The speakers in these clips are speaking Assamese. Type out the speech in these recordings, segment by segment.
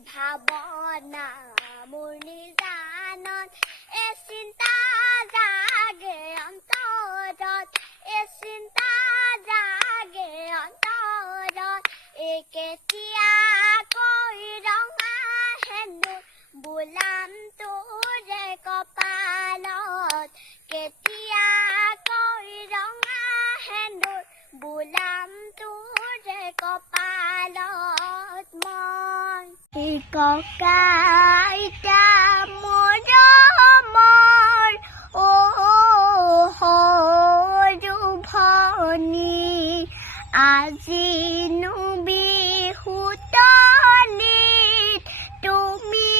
ভাৱনা মোৰ নিজানত চিন্তা জাগে অন্তৰত চিন্তা জাগে অন্তৰত কেতিয়াকৈ ৰঙা সেন্দুৰ বোলাম তোৰে কপালত কেতিয়াকৈ ৰঙা সেন্দুৰ বোলাম তোৰে কপালত মই ককা আইতা মৰমৰ সৰু ভনী আজি বিহুতলিত তুমি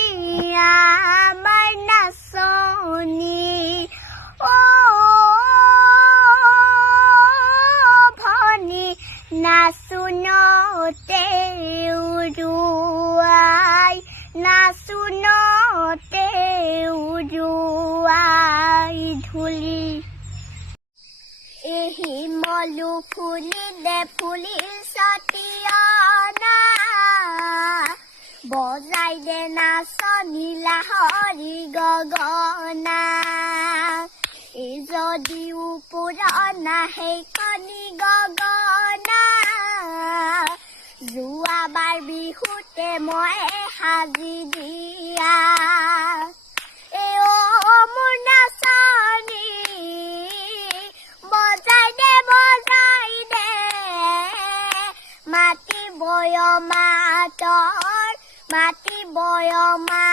আমাৰ নাচনী ভনী নাচোনতে উৰুৱাই নাচোনতে উৰুৱাই ধূলি শিমলু ফুলিলে ফুলিৰ ছটিয়না বজাই দে নাচনী লাহৰি গগনা যদিও পুৰণা সেইখনি গগনা যোৱাবাৰ বিহুতে মই সাজি দিয়া মোৰ নাচনী বজাই দে মাতি বয় মাতৰ মাতি বয় মা